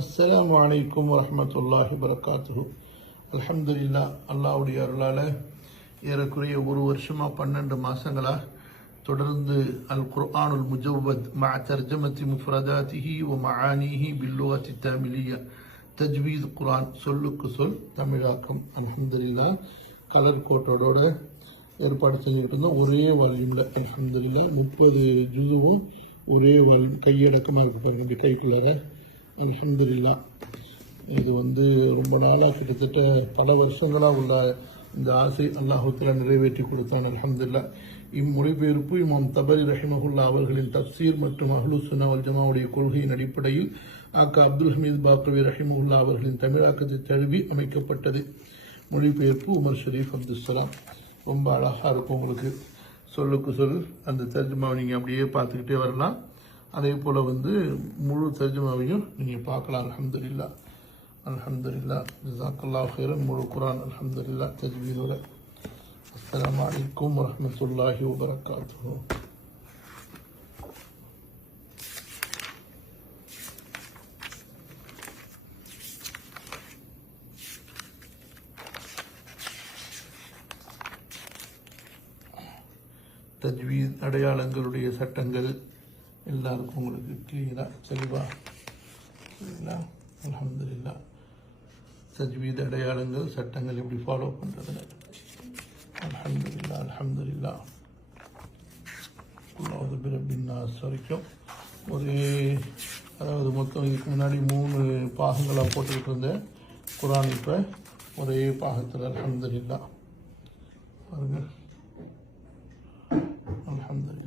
அஸ்ஸலாமு அலைக்கும் வரஹ்மத்துல்லாஹி வபரகாத்துஹு. அல்ஹம்துலில்லாஹ், அல்லாஹ்வுடைய அருளால் ஏறக்குறைய ஒரு வருஷமாக 12 மாதங்களாக தொடர்ந்து அல் குர்ஆனுல் முஜவ்வத் மஅ தர்ஜமத்தி முஃப்ரதாத்திஹி வ மஆனிஹி பில்லுகத்தி தமிலியா தஜ்வீத் குர்ஆன், சொல்லுக்கு சொல் தமிழாக்கம், அல்ஹம்துலில்லாஹ் கலர் கோட்டோட ஏற்பாடு செஞ்சுக்கிட்டு இருந்தோம். ஒரே வால்யூமில் அல்ஹம்துலில்லாஹ் 30 ஜுதுவும் ஒரே வால்யூம் கையடக்கமாக இருக்கு பாருங்க, கைக்குள்ளார. அல்ஹம்துலில்லாஹ் இது ரொம்ப நாளாக, கிட்டத்தட்ட பல வருஷங்களாக உள்ள இந்த ஆசை அல்லாஹுத்தாலா நிறைவேற்றி கொடுத்தான். அல்ஹம்துலில்லாஹ் இம்மொழிபெயர்ப்பு இமாம் தபரி ரஹிமஹுல்லா அவர்களின் தப்சீர் மற்றும் அஹ்லுஸ் சுன்னா வல் ஜமாவுடைய கொள்கையின் அடிப்படையில் ஆக்கா அப்துல் ஹமீத் பாக்ரவி ரஹிமஹுல்லா அவர்களின் தமிழாக்கத்தை தழுவி அமைக்கப்பட்டது. மொழிபெயர்ப்பு உமர் ஷரீஃப் அப்துல்சலாம். ரொம்ப அழகாக இருக்கும். உங்களுக்கு சொல்லுக்கு சொல் அந்த தர்ஜுமாவை நீங்கள் அப்படியே பார்த்துக்கிட்டே வரலாம். அதே போல் முழு தர்ஜுமாவையும் நீங்கள் பார்க்கலாம். அல்ஹம்துலில்லாஹ் அல்ஹம்துலில்லாஹ் ஜஸாக்கல்லாஹு ஹைரன். முழு குர்ஆன் அல்ஹம்துலில்லாஹ் தஜ்வீதோட. அஸ்ஸலாமு அலைக்கும் வரஹ்மத்துல்லாஹி வபரகாத்துஹு. தஜ்வீத் அடையாளங்களுடைய சட்டங்கள் எல்லாருக்கும் உங்களுக்கு கிளியராக தெளிவா சரிங்களா? அல்ஹம்துலில்லாஹ் தஜ்வீத் அடையாளங்கள் சட்டங்கள் எப்படி ஃபாலோ பண்ணுறதுன்னு. அல்ஹம்துலில்லாஹ் அல்ஹம்துலில்லாஹ் அல்லாஹு பிரப்பின் நாஸ் வரைக்கும் ஒரே, அதாவது மொத்தம் இதுக்கு முன்னாடி 3 பாகங்களாக போட்டுக்கிட்டு இருந்தேன் குர்ஆன். இப்போ ஒரே பாகத்தில் அல்ஹம்துலில்லாஹ் பாருங்கள். அல்ஹம்துலில்லாஹ்.